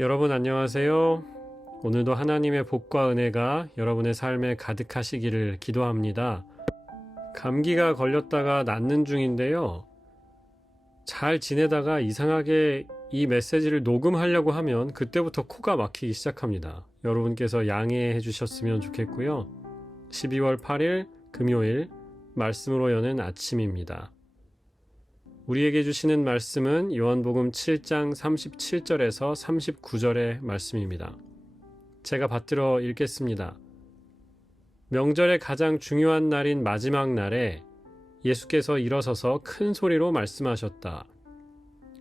여러분 안녕하세요. 오늘도 하나님의 복과 은혜가 여러분의 삶에 가득하시기를 기도합니다. 감기가 걸렸다가 낫는 중인데요. 잘 지내다가 이상하게 이 메시지를 녹음하려고 하면 그때부터 코가 막히기 시작합니다. 여러분께서 양해해 주셨으면 좋겠고요. 12월 8일 금요일 말씀으로 여는 아침입니다. 우리에게 주시는 말씀은 요한복음 7장 37절에서 39절의 말씀입니다. 제가 받들어 읽겠습니다. 명절의 가장 중요한 날인 마지막 날에 예수께서 일어서서 큰 소리로 말씀하셨다.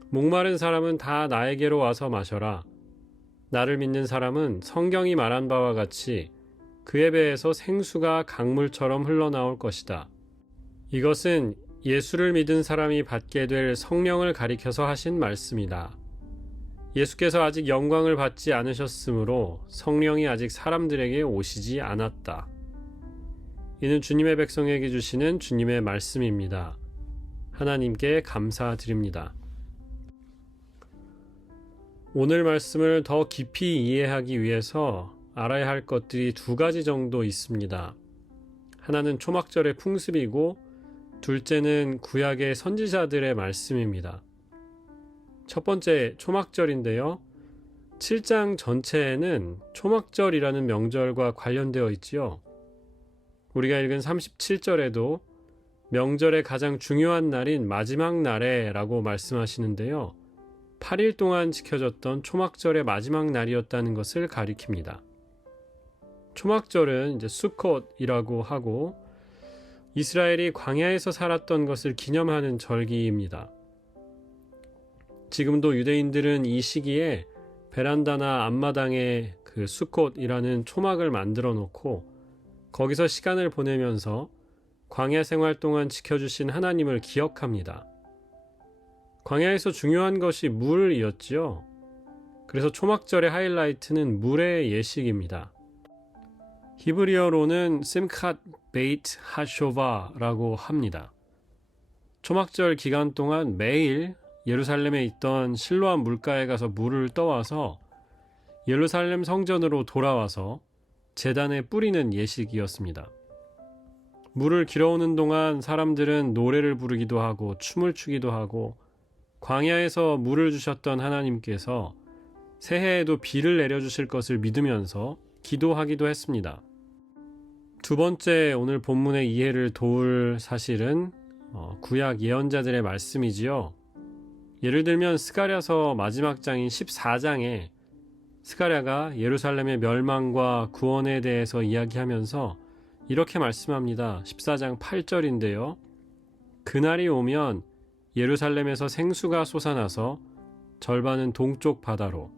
목마른 사람은 다 나에게로 와서 마셔라. 나를 믿는 사람은 성경이 말한 바와 같이 그의 배에서 생수가 강물처럼 흘러나올 것이다. 이것은 예수를 믿은 사람이 받게 될 성령을 가리켜서 하신 말씀이다. 예수께서 아직 영광을 받지 않으셨으므로 성령이 아직 사람들에게 오시지 않았다. 이는 주님의 백성에게 주시는 주님의 말씀입니다. 하나님께 감사드립니다. 오늘 말씀을 더 깊이 이해하기 위해서 알아야 할 것들이 두 가지 정도 있습니다. 하나는 초막절의 풍습이고 둘째는 구약의 선지자들의 말씀입니다. 첫 번째 초막절인데요. 7장 전체에는 초막절이라는 명절과 관련되어 있지요. 우리가 읽은 37절에도 명절의 가장 중요한 날인 마지막 날에 라고 말씀하시는데요. 8일 동안 지켜졌던 초막절의 마지막 날이었다는 것을 가리킵니다. 초막절은 이제 수콧이라고 하고 이스라엘이 광야에서 살았던 것을 기념하는 절기입니다. 지금도 유대인들은 이 시기에 베란다나 앞마당에 그 수콧이라는 초막을 만들어 놓고 거기서 시간을 보내면서 광야 생활 동안 지켜주신 하나님을 기억합니다. 광야에서 중요한 것이 물이었지요. 그래서 초막절의 하이라이트는 물의 예식입니다. 히브리어로는 심캇 베이트 하쇼바라고 합니다. 초막절 기간 동안 매일 예루살렘에 있던 실로암 물가에 가서 물을 떠와서 예루살렘 성전으로 돌아와서 제단에 뿌리는 예식이었습니다. 물을 길어오는 동안 사람들은 노래를 부르기도 하고 춤을 추기도 하고 광야에서 물을 주셨던 하나님께서 새해에도 비를 내려주실 것을 믿으면서 기도하기도 했습니다. 두 번째 오늘 본문의 이해를 도울 사실은 구약 예언자들의 말씀이지요. 예를 들면 스가랴서 마지막 장인 14장에 스가랴가 예루살렘의 멸망과 구원에 대해서 이야기하면서 이렇게 말씀합니다. 14장 8절인데요. 그날이 오면 예루살렘에서 생수가 솟아나서 절반은 동쪽 바다로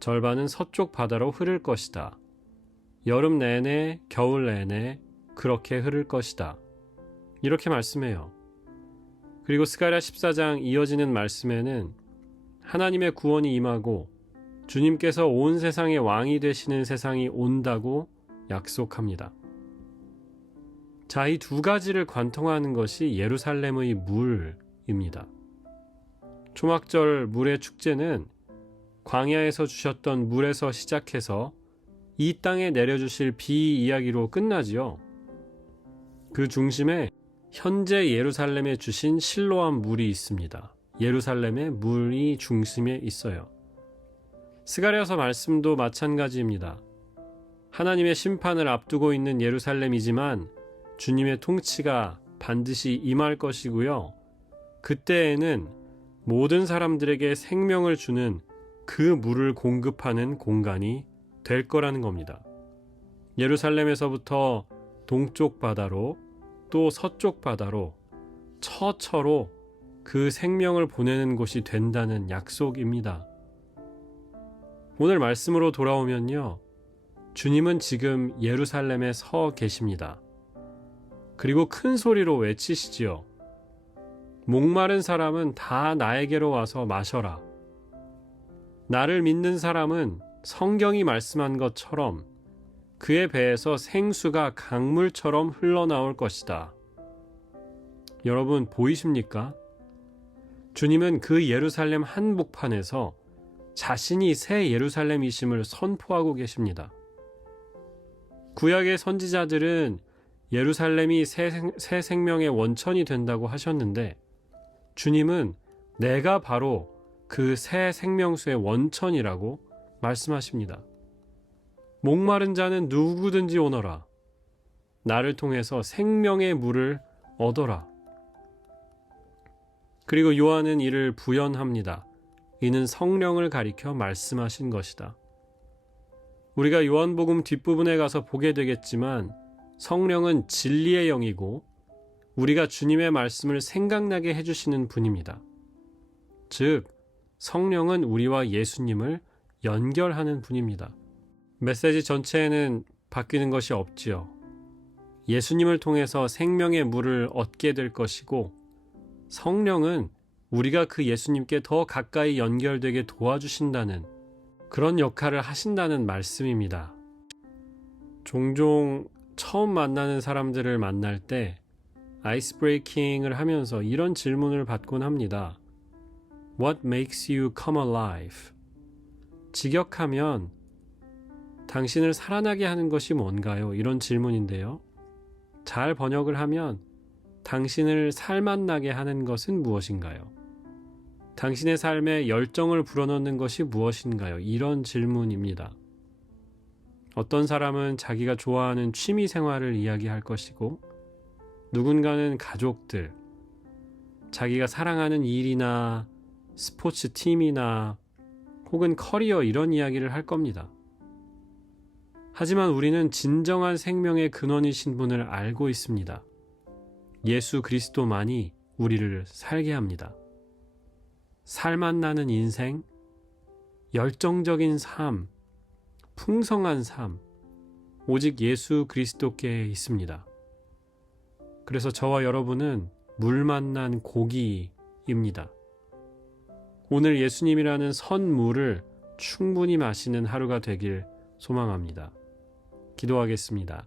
절반은 서쪽 바다로 흐를 것이다. 여름 내내, 겨울 내내 그렇게 흐를 것이다. 이렇게 말씀해요. 그리고 스가랴 14장 이어지는 말씀에는 하나님의 구원이 임하고 주님께서 온 세상의 왕이 되시는 세상이 온다고 약속합니다. 자, 이 두 가지를 관통하는 것이 예루살렘의 물입니다. 초막절 물의 축제는 광야에서 주셨던 물에서 시작해서 이 땅에 내려주실 비 이야기로 끝나지요. 그 중심에 현재 예루살렘에 주신 실로암 물이 있습니다. 예루살렘의 물이 중심에 있어요. 스가랴서 말씀도 마찬가지입니다. 하나님의 심판을 앞두고 있는 예루살렘이지만 주님의 통치가 반드시 임할 것이고요. 그때에는 모든 사람들에게 생명을 주는 그 물을 공급하는 공간이 될 거라는 겁니다. 예루살렘에서부터 동쪽 바다로 또 서쪽 바다로 처처로 그 생명을 보내는 곳이 된다는 약속입니다. 오늘 말씀으로 돌아오면요. 주님은 지금 예루살렘에 서 계십니다. 그리고 큰 소리로 외치시지요. 목마른 사람은 다 나에게로 와서 마셔라. 나를 믿는 사람은 성경이 말씀한 것처럼 그의 배에서 생수가 강물처럼 흘러나올 것이다. 여러분 보이십니까? 주님은 그 예루살렘 한복판에서 자신이 새 예루살렘이심을 선포하고 계십니다. 구약의 선지자들은 예루살렘이 새 생명의 원천이 된다고 하셨는데 주님은 내가 바로 그 새 생명수의 원천이라고 말씀하십니다. 목마른 자는 누구든지 오너라. 나를 통해서 생명의 물을 얻어라. 그리고 요한은 이를 부연합니다. 이는 성령을 가리켜 말씀하신 것이다. 우리가 요한복음 뒷부분에 가서 보게 되겠지만 성령은 진리의 영이고 우리가 주님의 말씀을 생각나게 해주시는 분입니다. 즉, 성령은 우리와 예수님을 연결하는 분입니다. 메시지 전체에는 바뀌는 것이 없지요. 예수님을 통해서 생명의 물을 얻게 될 것이고 성령은 우리가 그 예수님께 더 가까이 연결되게 도와주신다는 그런 역할을 하신다는 말씀입니다. 종종 처음 만나는 사람들을 만날 때 아이스 브레이킹을 하면서 이런 질문을 받곤 합니다. What makes you come alive? 직역하면 당신을 살아나게 하는 것이 뭔가요? 이런 질문인데요. 잘 번역을 하면 당신을 살맛나게 하는 것은 무엇인가요? 당신의 삶에 열정을 불어넣는 것이 무엇인가요? 이런 질문입니다. 어떤 사람은 자기가 좋아하는 취미 생활을 이야기할 것이고 누군가는 가족들, 자기가 사랑하는 일이나 스포츠 팀이나 혹은 커리어 이런 이야기를 할 겁니다. 하지만 우리는 진정한 생명의 근원이신 분을 알고 있습니다. 예수 그리스도만이 우리를 살게 합니다. 살맛나는 인생, 열정적인 삶, 풍성한 삶, 오직 예수 그리스도께 있습니다. 그래서 저와 여러분은 물 만난 고기입니다. 오늘 예수님이라는 선물을 충분히 마시는 하루가 되길 소망합니다. 기도하겠습니다.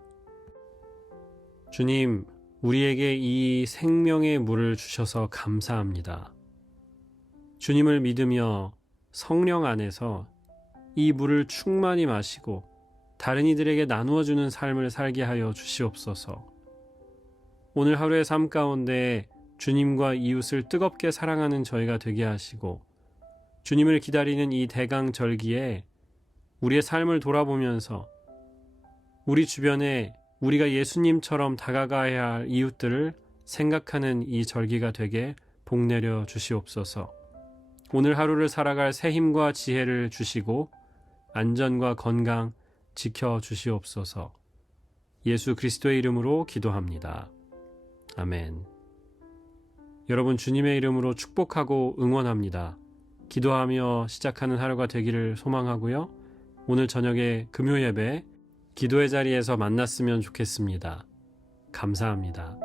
주님, 우리에게 이 생명의 물을 주셔서 감사합니다. 주님을 믿으며 성령 안에서 이 물을 충만히 마시고 다른 이들에게 나누어주는 삶을 살게 하여 주시옵소서. 오늘 하루의 삶 가운데 주님과 이웃을 뜨겁게 사랑하는 저희가 되게 하시고 주님을 기다리는 이 대강절기에 우리의 삶을 돌아보면서 우리 주변에 우리가 예수님처럼 다가가야 할 이웃들을 생각하는 이 절기가 되게 복내려 주시옵소서. 오늘 하루를 살아갈 새 힘과 지혜를 주시고 안전과 건강 지켜 주시옵소서. 예수 그리스도의 이름으로 기도합니다. 아멘. 여러분 주님의 이름으로 축복하고 응원합니다. 기도하며 시작하는 하루가 되기를 소망하고요. 오늘 저녁에 금요 예배 기도의 자리에서 만났으면 좋겠습니다. 감사합니다.